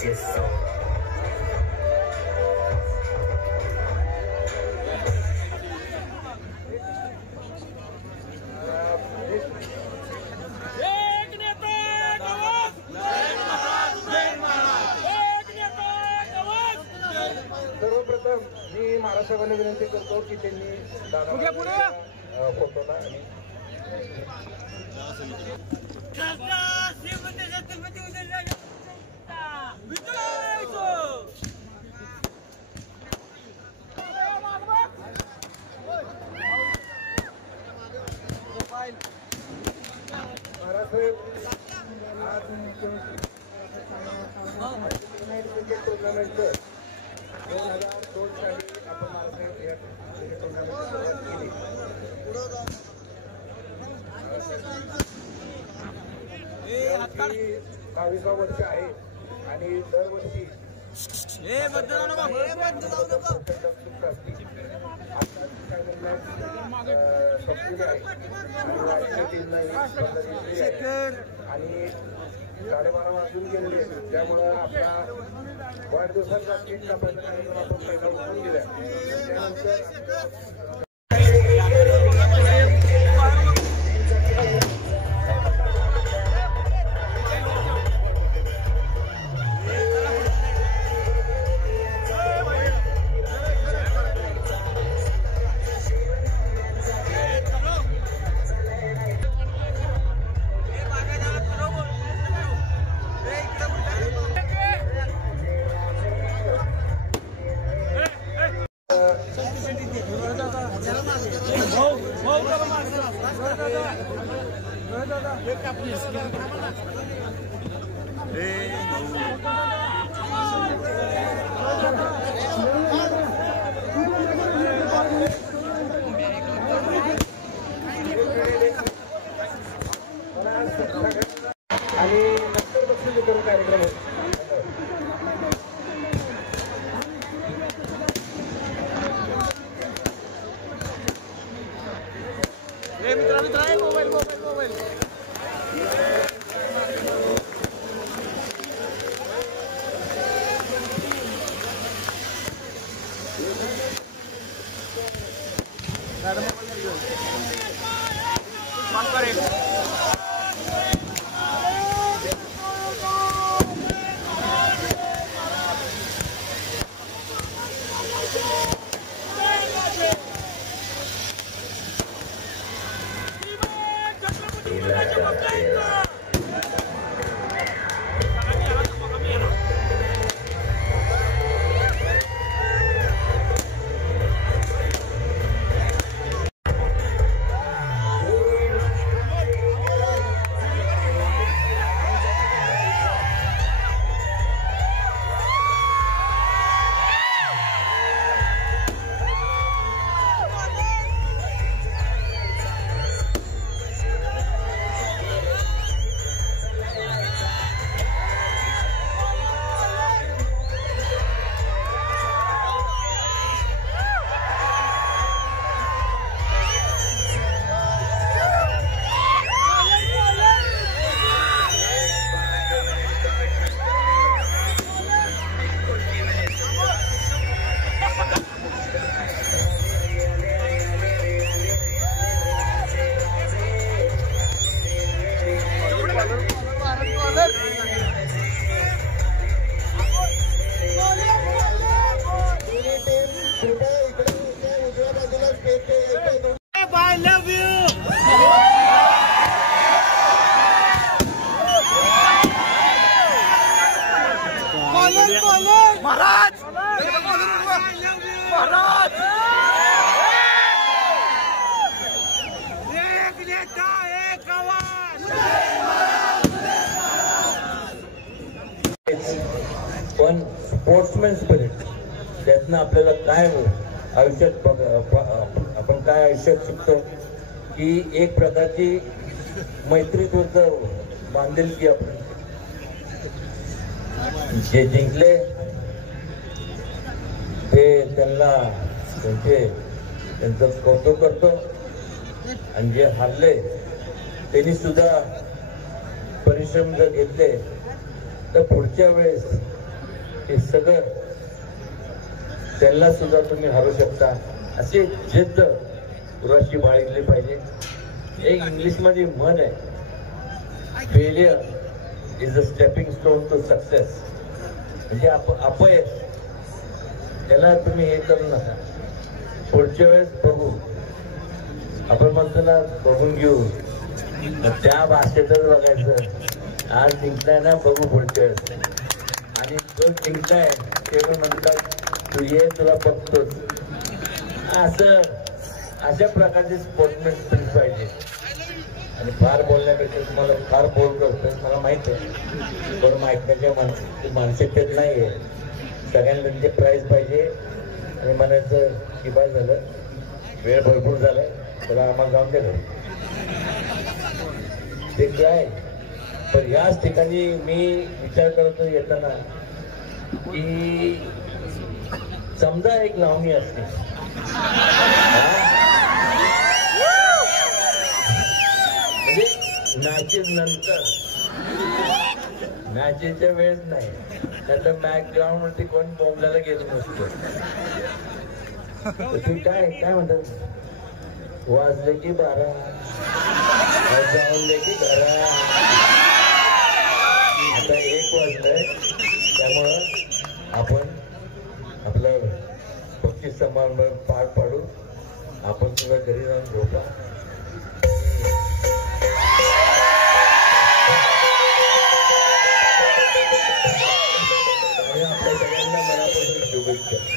जजेस सर्वप्रथम मी महाराष्ट्राला विनंती करतो की त्यांनी फोटोला आणि टुर्नामेंटचं 2002 साली आपण महाराष्ट्र या टुर्नामेंटची सुरुवात केली. यावर्षी 22वा वर्ष आहे आणि दरवर्षी आणि 12:30 वाजून गेलेले त्यामुळे आपला वाढदिवसाचा केक कापायचा कार्यक्रम आपण पहिला उठून दिला. त्यानंतर आणि नंतर बक्षीस वितरण कार्यक्रम होतो. पण स्पोर्ट्समॅन स्पिरिट त्यातनं आपल्याला काय आयुष्यात आपण काय आयुष्यात शिकतो की एक प्रकारची मैत्रीत्वाचं बांधिलकी आपण जे जिंकले ते त्यांना त्यांचं कौतुक करतो आणि जे हारले त्यांनी सुद्धा परिश्रम जर घेतले तर पुढच्या वेळेस हे सगळं त्यांना सुद्धा तुम्ही हरवू शकता असे जिद्द गुराशी बाळगली पाहिजे. एक इंग्लिशमध्ये म्हण आहे, failure is a stepping stone to success. म्हणजे अपयश त्याला तुम्ही हे करू नका, पुढच्या वेळेस बघू. आपण म्हणतो ना बघून घेऊ, त्या भाषेतच बघायचं. आज जिंकलाय ना, बघू पुढच्या वेळेस. आणि जो जिंकलाय ते पण म्हणतात तू ये, तुला बघतोच. असं अशा प्रकारचे स्पोर्ट्समॅन स्पिरिट पाहिजे. आणि फार बोलण्यापेक्षा तुम्हाला फार बोल करतोय मला माहित आहे, पण ऐकण्याच्या मानसिकतेत नाही आहे. सगळ्यांना त्यांचे प्राईज पाहिजे आणि म्हणायचं की बाय झालं, वेळ भरपूर झालाय, त्याला आम्हाला जाऊन द्या घरी. ते काय. पण याच ठिकाणी मी विचार करतो येताना की समजा एक लावणी असते, म्हणजे मॅचेस नंतर, मॅचेसच्या वेळेस नाही, त्याचं मॅच ग्राउंड वरती कोण बोंबल्याला गेलं नसतं. तू काय काय म्हणतात, वाजले की 12, जाऊनले की घरा. आता 1 वाजलंय, त्यामुळं आपण आपलं बक्षीस समारंभ पार पाडू. आपण सुद्धा घरी जाऊन झोपा. आणि आपल्या सगळ्यांना मनापासून शुभेच्छा.